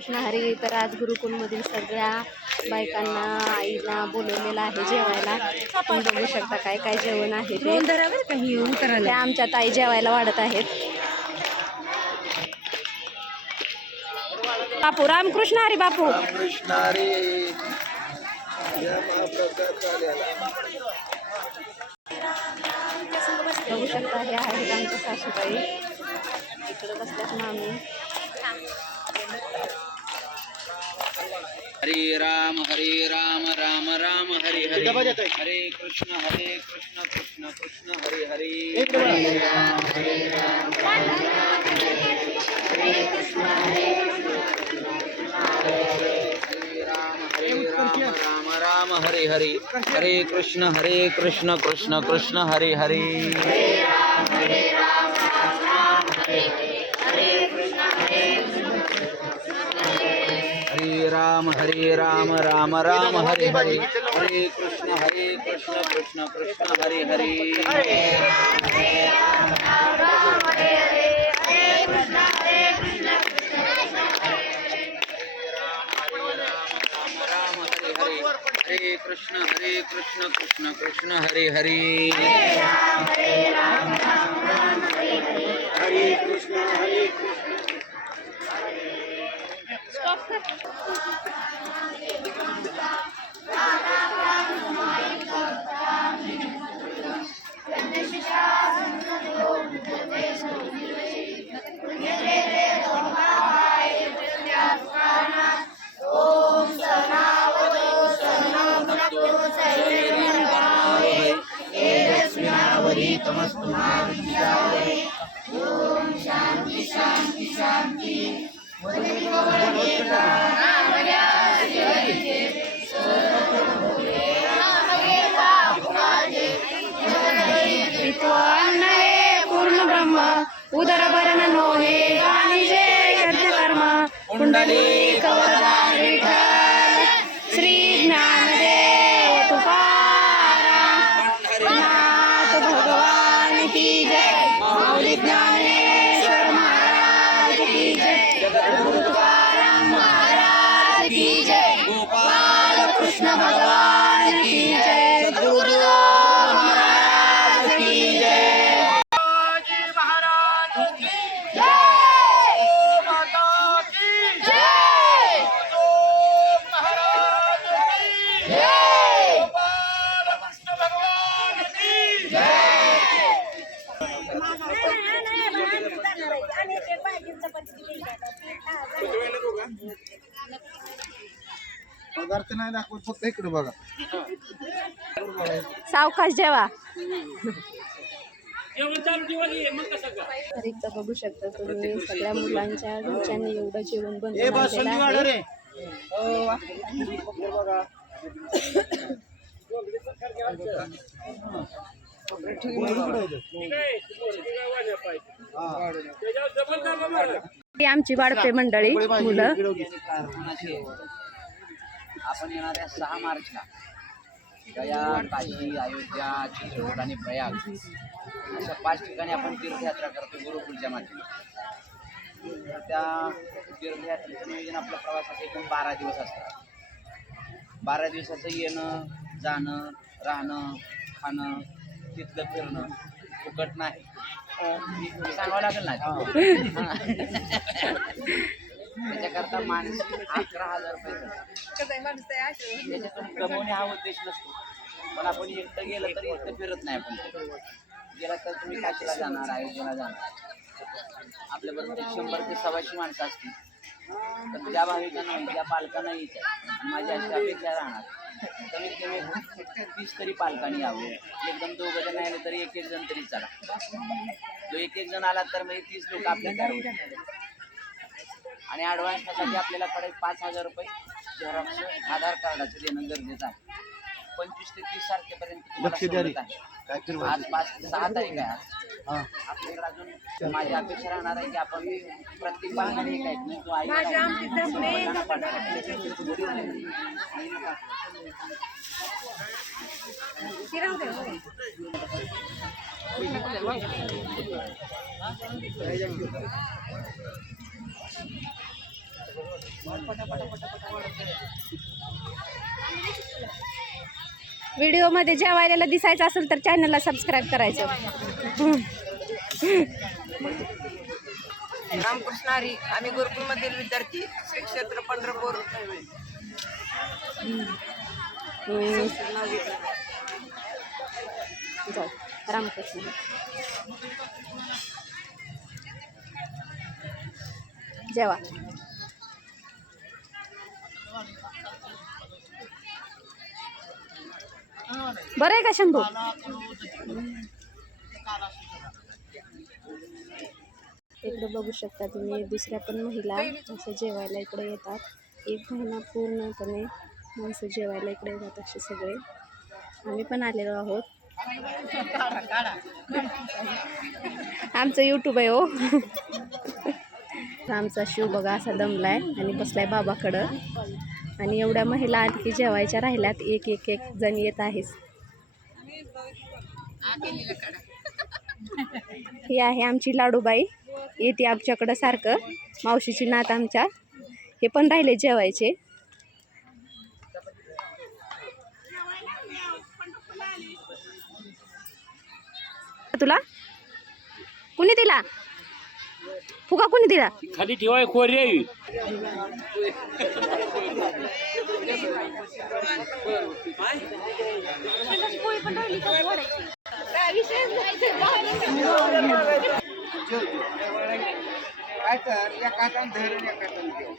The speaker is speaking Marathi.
कृष्ण हरी. तर आज गुरुकुलमधील सगळ्या बायकांना आईला बोलवलेलं आहे जेवायला. आपण बघू शकता काय काय जेवण आहे ते आमच्या ताई जेवायला वाढत आहेत. बापू रामकृष्ण हरी. बापू कृष्ण हरी. बघू शकता हे आहेत आमच्या सासूबाई. इकडे बसल्यात मामी. हरे राम राम राम हरे हरे. हरे कृष्ण कृष्ण कृष्ण हरे हरे. हरे राम राम हरे हरे. हरे कृष्ण कृष्ण कृष्ण हरे हरे. हरे राम राम राम हरे हरे. हरे कृष्ण कृष्ण कृष्ण हरे हरे. हरे कृष्ण कृष्ण कृष्ण हरे हरे. हरे कृष्ण ओम शांति शांति शांति. पूर्ण ब्रह्म उदर भरण नोहे गाणी जय यज्ञ कर्म कुंडली कवरदार विठ्ठल श्री ज्ञानदेव तुकाराम नाथ भगवान की जय. माऊली ज्ञानेश्वर महाराज की जय. गुरु तुकाराम महाराज की जय. गोपाल कृष्ण भगवान की जय. सद्गुरु महाराज की जय. पदार्थ नाही दाखवत, फक्त इकडे बघा. सावकाश जेवा. तर इथं बघू शकता तुम्ही सगळ्या मुलांच्या घरच्यांनी एवढं जेवण बनवलेलं आहे. ही आमची वाढपे मंडळी मुलं. आपण येणाऱ्या 6 मार्चला गया, काशी, अयोध्या, चित्रकूट आणि प्रयाग अशा 5 ठिकाणी आपण तीर्थयात्रा करतो गुरुकुलच्या माध्यमातून. तर त्या तीर्थयात्रेचं नियोजन आपल्या प्रवासाचे एकूण 12 दिवस असतात. 12 दिवसाचं येणं जाणं राहणं खाणं तिथलं फिरणं फुकट नाही. सांगावं लागेल ना. त्याच्याकरता माणूस 11,000 रुपये त्याच्यातून कमवणे हा उद्देश नसतो. पण आपण एकटं गेलं तरी एकटं फिरत नाही. आपण गेला तर तुम्ही काशीला जाणार अयोध्येला जाणार आपल्याबरोबर 100 ते 125 माणसं असतील. तर त्या भाविकांना त्या पालकांना यायचं. माझी अशी अपेक्षा राहणार कमीत कमी 30 तरी पालकांनी यावं. एकदम 2 जण आले तरी 1 जण तरी चला. जो 1 जण आला तर म्हणजे 30 लोक आपल्या तयार होतील. आणि ॲडव्हान्ससाठी आपल्याला कडे 5,000 रुपये झेरॉक्स आधार कार्डाचं देणं गरजेचं आहे. 25 ते 30 तारखेपर्यंत आज 6 तारीख आहे. आपल्याकडे अजून माझी अपेक्षा राहणार आहे की आपण प्रत्येक पालकाने एक आहे जो आई व्हिडिओमध्ये जेवायला दिसायचं असेल तर चॅनलला सबस्क्राईब करायचं. रामकृष्ण हरी. आम्ही गुरुकुलमधील विद्यार्थी, श्री क्षेत्र पंढरपूर. जाऊ रामकृष्ण. जेवा. बरं आहे का शंभू? इकडे बघू शकता तुम्ही दुसऱ्या पण महिला असं जेवायला इकडे येतात. एक महिना पूर्णपणे माणसं जेवायला इकडे येतात असे सगळे. आम्ही पण आलेलो आहोत. आमचं यूट्यूब आहे हो. आमचा शिव बघा असा दमलाय आणि बसलाय बाबाकडं. आणि एवढ्या महिला आणखी जेवायच्या राहिल्यात. एक एक एक जण येत आहेस. ही आहे आमची लाडूबाई, येते आमच्याकडं सारखं. मावशीची नात आमच्या. हे पण राहिले जेवायचे. तुला कुणी दिला फुगा? कुणी दिला? खाली ठेवाय खोरी. काय तर या काकान धरून या काकान घेऊ.